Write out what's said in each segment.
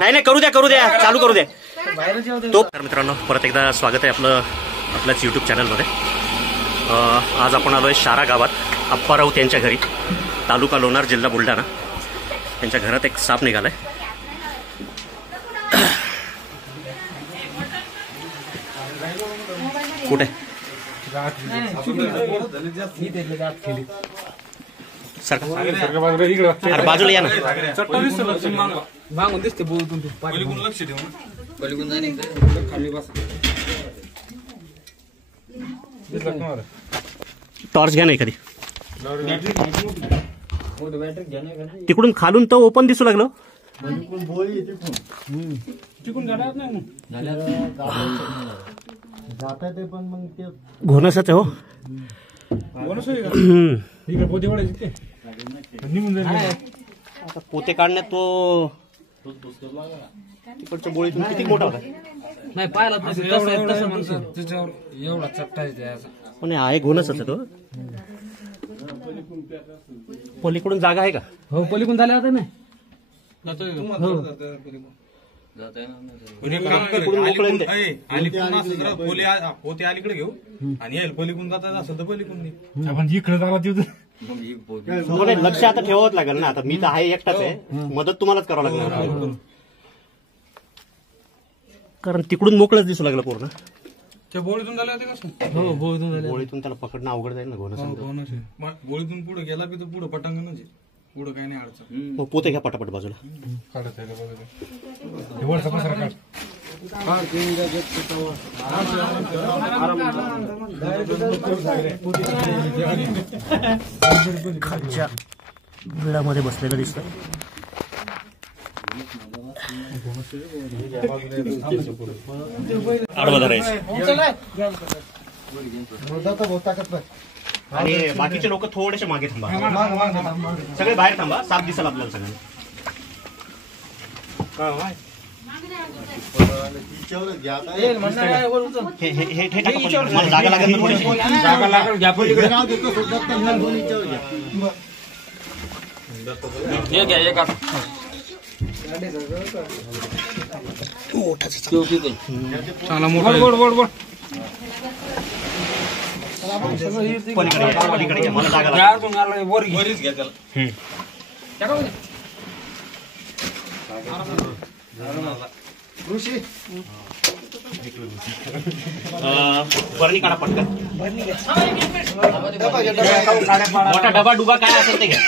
नाही करू द्या चालू करू द्या तो. तर मित्रांनो परत एकदा स्वागत आहे आपल्याच यूट्यूब चॅनलमध्ये. आज आपण आलोय शारा गावात अप्पा राऊत यांच्या घरी, तालुका लोणार, जिल्हा बुलढाणा. त्यांच्या घरात एक साप निघालाय. कुठे बाजूला या ना. टॉर्च घ्या नाही कधी. तिकडून खालून तर ओपन दिसू लागलं. घोणसच आहे हो. आता पोते काढण्यात तो तिकडच्या बोळीतून किती मोठा होता नाही पाहिला एवढा चट्टा पण आहे. घोणसच आहे तो. पलीकडून जागा आहे का? हो पलीकडून झाल्या होत्या नाही. पोते अलीकडे घेऊ आणि येईल पलीकडून जाता असेल तर पलीकडून आपण इकडे झाला तिथं लक्ष आता ठेवावंच लागेल ना. आता मी तर आहे एकटाच आहे, मदत तुम्हालाच करावं लागणार. कारण तिकडून मोकळंच दिसू लागलं पूर्ण. त्या बोळीतून झाले होते का? हो बोळीतून त्याला पकडणं अवघड जाईल ना. घोणस बोळीतून पुढे गेला की तर पुढे पटांगण पुढं काही नाही अडचण. पोते घ्या पटापट बाजूला. खालच्या बिळामध्ये बसलेलं दिसतं. आडवं धरायचं आणि बाकीचे लोक थोडेसे मागे थांबा. सगळे बाहेर थांबा. साप दिसेल आपल्याला सगळ्यांना. मला जागा लागेल ना थोडीशी. जागा लागेल. चला मोठा पलीकडे मला जागा वरीच घ्या त्याला. बरणी काढा पटकन. मोठा डबा डुबा काय असेल ते घ्या.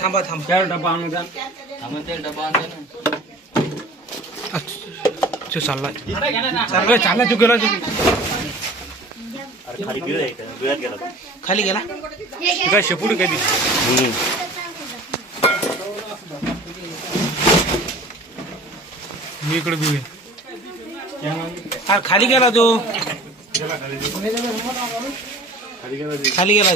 थांबा डबा आणून द्या. चालला तू गेला. खाली गेला काय शेपुडी काय दिसली. मी इकडे बी खाली गेला तो. खाली गेला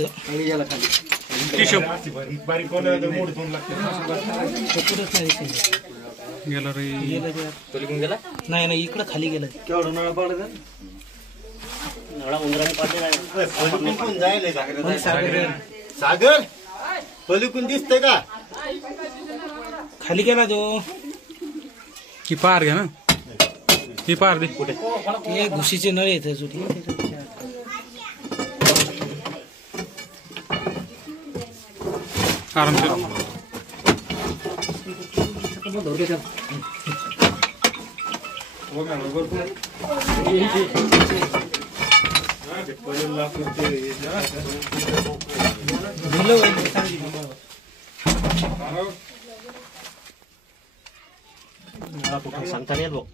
गेला रे. नाही इकडं खाली गेला. सागर पलीकडून दिसतंय का? खाली गेला तो. ही पार घ्या ना. ही पार दे. कुठे हे घुशीचे नळ येत सुटी. आराम सांगता नाही भाऊ.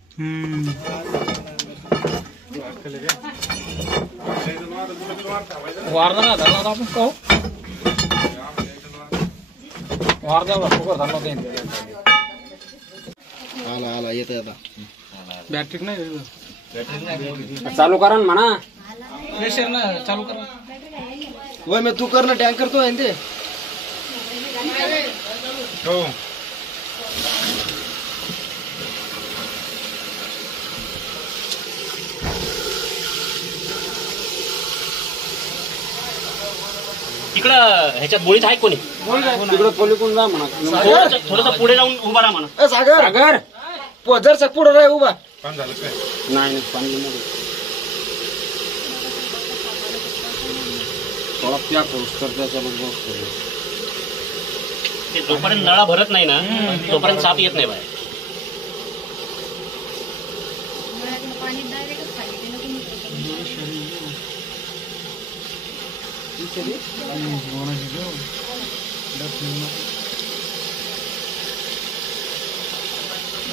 वारदा झाला आपण पाहू. वारदा आला येतोय आता. बॅटरी नाही. चालू करा ना म्हणा. प्रेशर ना चालू करा. वय मी तू कर ना. टँकर तो आहे ते. हो तिकडं ह्याच्यात बोळीत आहे कोणी तिकडे पलीकडून जा म्हणा. थोडस पुढे जाऊन उभा राहा म्हणा. सागर सागर जर पुढे राह उभा. नाही पाणी मध्ये थोडा प्याक होस तर त्याच्या ते जोपर्यंत नळा भरत नाही ना तोपर्यंत साप येत नाही बाहेर.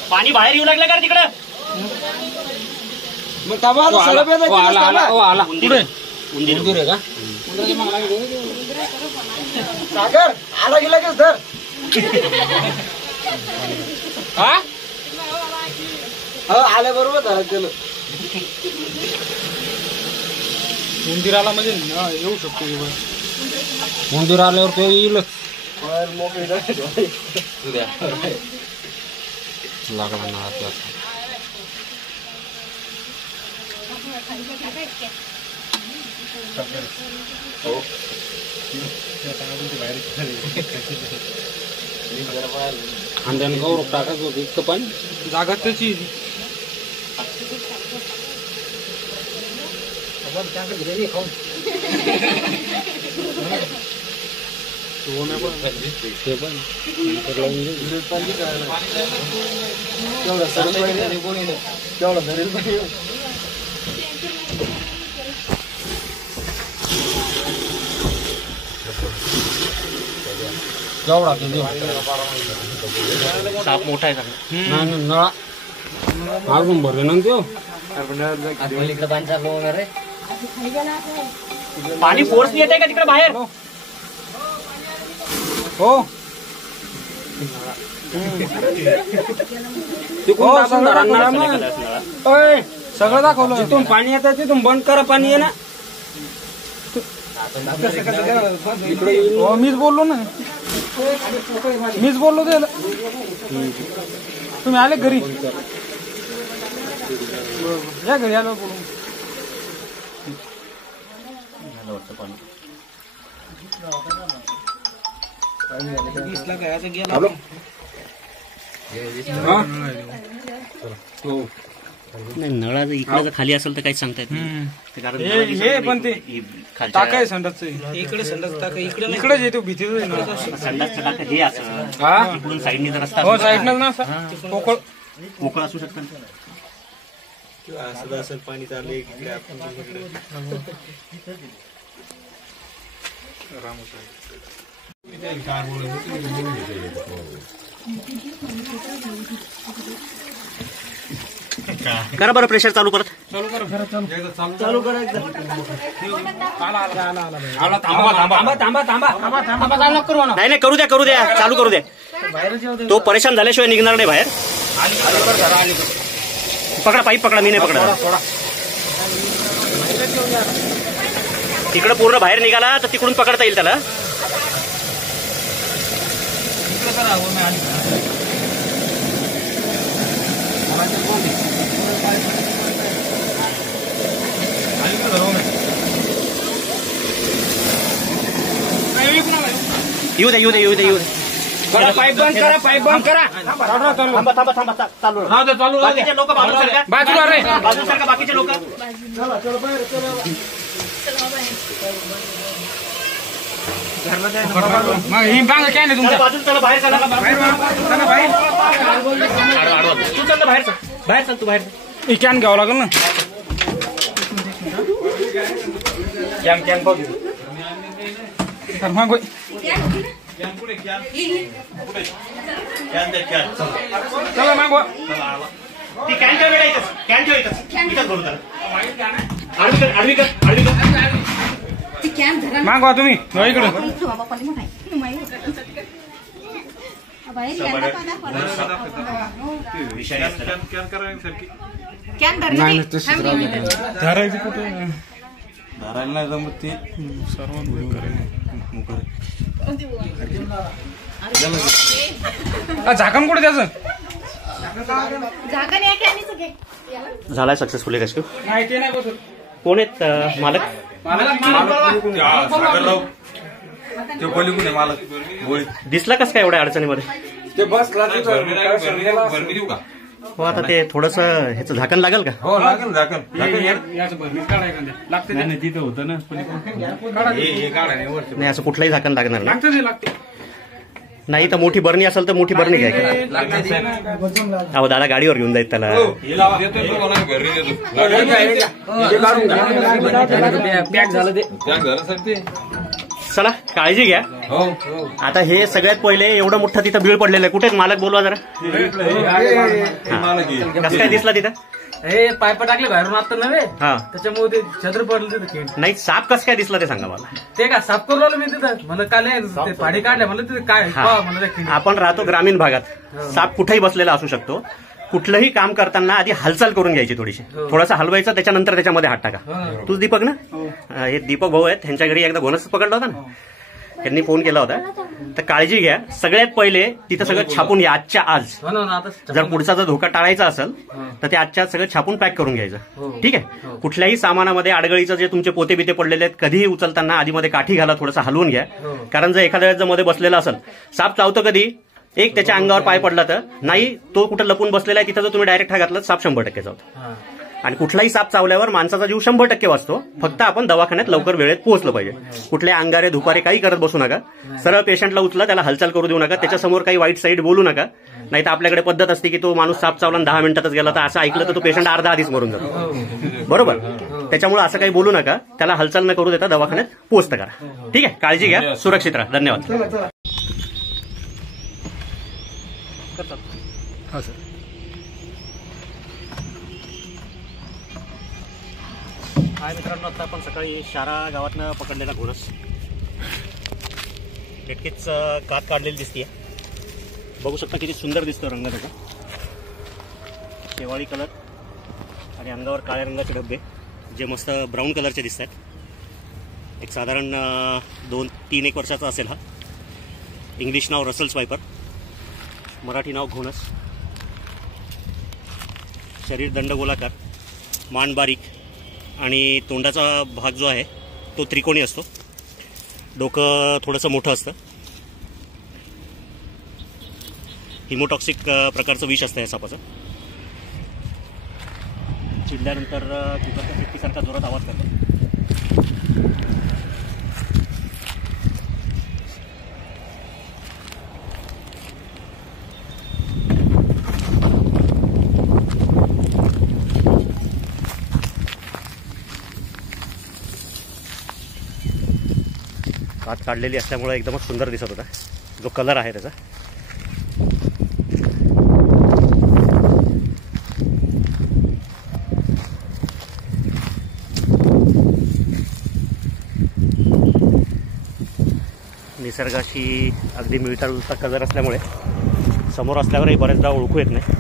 पाणी बाहेर येऊ लागलं का तिकडं? मग थांबा आता सगळं पेदायचं आला आला थांबा. आला उंदीर उंदीर आहे का? सागर आला गेला की धर. हा हो आल्या बरोबर धरा केलं. मंदिराला म्हणजे येऊ शकतो उंदीर आल्यावर तो येईलच. लागला ना आता. अंड्यानं गौरव टाकायचं होतं इतकं पाणी. जागा त्याची ते पण तेवढं सरळ पाहिजे कोणी नाही. तेवढं धरेल पाहिजे. केवढा ते देऊ. साप मोठा आहे सगळं. नाही नाही, नळा अजून भरले ना देऊ. पाणी फोर्स येत आहे का तिकडे बाहेर? हो तिकडून टाकून धरा नळा मग. ओय, सगळं दाखवलं. जिथून पाणी येतं तिथून बंद करा पाणी ये ना. इकडे येईल. हो मीच बोललो ना. मीच बोललो त्याला. तुम्ही आले घरी या घरी आलो बोलून. हॅलो. हा? हो. नाही नळा जर इकडे जर खाली असेल तर काहीच सांगता येत नाही. ते कारण नळा दिसत हे नाही. पण ते हे खालच्या टाकाय संडासचं इकडे संडास टाका इकडेच येतो भीती. संडासचं टाका हे असं हा? इकडून साईडने जर रस्ता हो असेल साईडनं ना असं पोकळ. मोकळं असू शकतं. पाणी चालू करा बरं प्रेशर चालू परत. चालू करायचं. आला, थांबा थांबा थांबा थांबा थांबा थांबा चालू नको करू म्हणा. नाही नाही करू द्या चालू करू द्या. तो परेशान झाल्याशिवाय निघणार नाही बाहेर. पकडा पाईप पकडा. मी नाही पकडा. तिकडं पूर्ण बाहेर निघाला तर तिकडून पकडता येईल त्याला. येऊ दे. करा पाईप बंद करा. पाईप बंद करा. थांबा चालू बाकीचे लोक बाजूला रे. बाजू सारखा बाकीचे लोक. मग ही बांग काय नाही तुमच्या बाजूला चला बाहेर चला. तू चल बाहेर चल तू बाहेर. ही कॅन घ्यावं लागेल ना. कॅन बघ. तर मग चला मागवा. ती कॅन ठेव बेटा इथंच. कॅन ठेव इथंच भरून त्याला. आडवी कर. मागवा तुम्ही इकडे. विषय असतो. नाही तशीच राहू दे. धरायची कुठे धरायला नाही जमत ते झाकण कुठे त्याचं. झालाय सक्सेसफुल रेस्क्यू. नाही ते नाही बसत. कोण आहेत मालक? ते पलीकडून आहे मला गोळी दिसला कसं काय एवढ्या अडचणीमध्ये? ते बस भरमी देऊ का? हो आता ते थोडंसं ह्याचं झाकण लागेल का? हो लागेल झाकण लागते नाही तिथं होतं ना हे काढा नाही वरचं. नाही असं कुठलंही झाकण लागणार नाही. नाही तर मोठी बरणी असेल तर मोठी बरणी घ्या. अहो दादा गाडीवर घेऊन जाईल त्याला. हे लावा. देतो तुम्हाला घरी देतो. पॅक झालं ते त्या घरासाठी चला काळजी घ्या. हो आता हे सगळ्यात पहिले एवढं मोठं तिथं बीळ पडलेलं आहे. कुठे मालक बोलवा जरा. मला घे. कसं काय दिसला तिथं? हे पायपा टाकले बाहेरून आता नव्हे हा त्याच्यामुळे ते छत्र पडलं तिथं. नाही साप कसं काय दिसला ते सांगा मला. ते का साफ करू लागलो मी तिथं म्हणलं काल ते भाडी काढले म्हणलं तिथे काय म्हणलं आपण राहतो ग्रामीण भागात. साप कुठेही बसलेला असू शकतो. कुठलंही काम करताना आधी हालचाल करून घ्यायची थोडीशी. थोडासा हलवायचा त्याच्यानंतर त्याच्यामध्ये हात टाका. तूच दीपक ना? हे दीपक भाऊ आहेत. त्यांच्या घरी एकदा घोणस पकडला होता ना. त्यांनी फोन केला होता. तर काळजी घ्या. सगळ्यात पहिले तिथं सगळं छापून या आजच्या आज. जर पुढचा जर धोका टाळायचा असेल तर ते आजच्या सगळं छापून पॅक करून घ्यायचं. ठीक आहे. कुठल्याही सामानामध्ये आडगळीचं जे तुमचे पोते बिते पडलेले आहेत कधीही उचलताना आधीमध्ये काठी घाला. थोडंसं हलवून घ्या. कारण जर एखाद्या वेळेस जर मध्ये बसलेला असेल साप चावतं कधी एक त्याच्या अंगावर पाय पडला तर नाही. तो कुठं लपून बसलेला आहे तिथं जर तुम्ही डायरेक्ट हा घातला साप 100% चावतो. आणि कुठलाही साप चावल्यावर माणसाचा जीव 100% वाचतो. फक्त आपण दवाखान्यात लवकर वेळेत पोहोचलं पाहिजे. कुठले अंगारे धुपारे काही करत बसू नका. सरळ पेशंटला उचला. त्याला हालचाल करू देऊ नका. त्याच्यासमोर काही वाईट साईड बोलू नका. नाही तर आपल्याकडे पद्धत असते की तो माणूस साप चावला 10 मिनिटातच गेला तर असं ऐकलं तर तो पेशंट अर्धा आधीच मरून जातो. बरोबर. त्याच्यामुळे असं काही बोलू नका. त्याला हालचाल न करू देता दवाखान्यात पोहोचतं करा. ठीक आहे. काळजी घ्या. सुरक्षित राहा. धन्यवाद. हा सर हाय मित्रांनो, आता आपण सकाळी शारा गावातनं पकडलेला घोणस इतकीच कात काढलेली दिसते. बघू शकता किती सुंदर दिसतो रंग त्याचा. शेवाळी कलर आणि अंगावर काळ्या रंगाचे डब्बे जे मस्त ब्राऊन कलरचे दिसत आहेत. एक साधारण 2-3 वर्षाचा असेल हा. इंग्लिश नाव रसल्स वायपर, मराठी नाव घोणस. शरीर दंडगोलाकार, मान बारीक आणि तोंडाचा भाग जो आहे तो त्रिकोणी असतो. डोकं थोडंसं मोठं असतं. हिमोटॉक्सिक प्रकारचं विष असतं या सापाचं. चिडल्यानंतर कुकरच्या फिटकीसारखा जोरात आवाज करतो. कात काढलेली असल्यामुळे एकदमच सुंदर दिसत होता. जो कलर आहे त्याचा निसर्गाशी अगदी मिळता जुळता कलर असल्यामुळे समोर असल्यावरही बऱ्याचदा ओळखू येत नाही.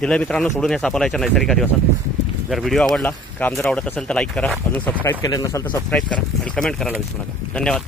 दिलं मित्रांनो सोडून या सापाला याच्या नैसर्गिक आदिवासात. जर व्हिडिओ आवडला, काम जर आवडत असेल तर लाईक करा. अजून सबस्क्राईब केलेलं नसेल तर सबस्क्राईब करा आणि कमेंट करायला विसरू नका. धन्यवाद.